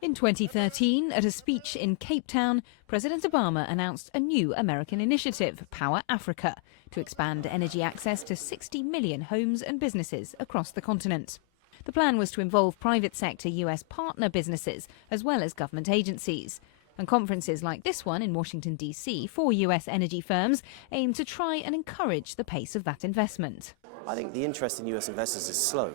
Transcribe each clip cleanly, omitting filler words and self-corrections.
In 2013, at a speech in Cape Town, President Obama announced a new American initiative, Power Africa, to expand energy access to 60 million homes and businesses across the continent. The plan was to involve private sector US partner businesses as well as government agencies. And conferences like this one in Washington, D.C. for US energy firms aim to try and encourage the pace of that investment. I think the interest in US investors is slow.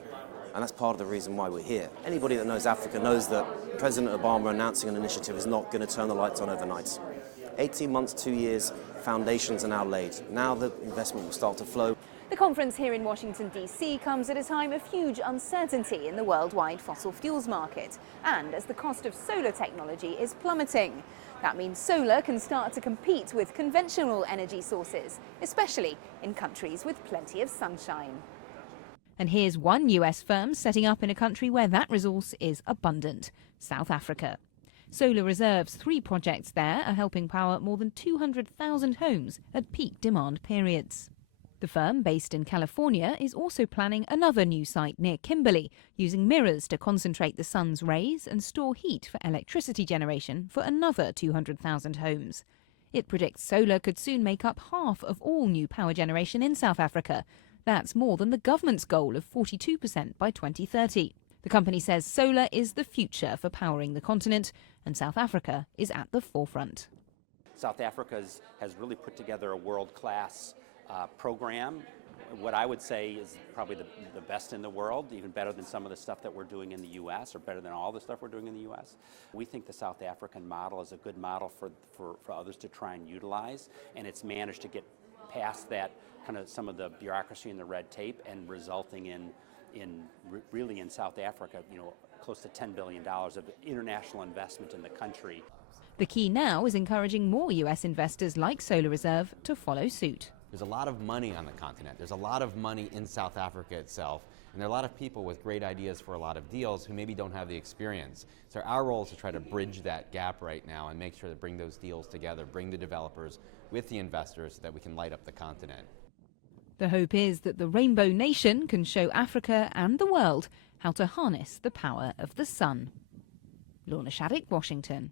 And that's part of the reason why we're here. Anybody that knows Africa knows that President Obama announcing an initiative is not going to turn the lights on overnight. 18 months, 2 years, foundations are now laid. Now the investment will start to flow. The conference here in Washington, D.C. comes at a time of huge uncertainty in the worldwide fossil fuels market and as the cost of solar technology is plummeting. That means solar can start to compete with conventional energy sources, especially in countries with plenty of sunshine. And here's one US firm setting up in a country where that resource is abundant, South Africa. Solar Reserve's 3 projects there are helping power more than 200,000 homes at peak demand periods. The firm, based in California, is also planning another new site near Kimberley, using mirrors to concentrate the sun's rays and store heat for electricity generation for another 200,000 homes. It predicts solar could soon make up half of all new power generation in South Africa. That's more than the government's goal of 42% by 2030. The company says solar is the future for powering the continent, and South Africa is at the forefront. South Africa has really put together a world-class program. What I would say is probably the best in the world, even better than some of the stuff that we're doing in the U.S., or better than all the stuff we're doing in the U.S. We think the South African model is a good model for others to try and utilize, and it's managed to get past that kind of some of the bureaucracy and the red tape, and resulting really in South Africa, close to $10 billion of international investment in the country. The key now is encouraging more US investors like Solar Reserve to follow suit. There's a lot of money on the continent. There's a lot of money in South Africa itself. And there are a lot of people with great ideas for a lot of deals who maybe don't have the experience. So our role is to try to bridge that gap right now and make sure to bring those deals together, bring the developers with the investors so that we can light up the continent. The hope is that the Rainbow Nation can show Africa and the world how to harness the power of the sun. Lorna Shaddick, Washington.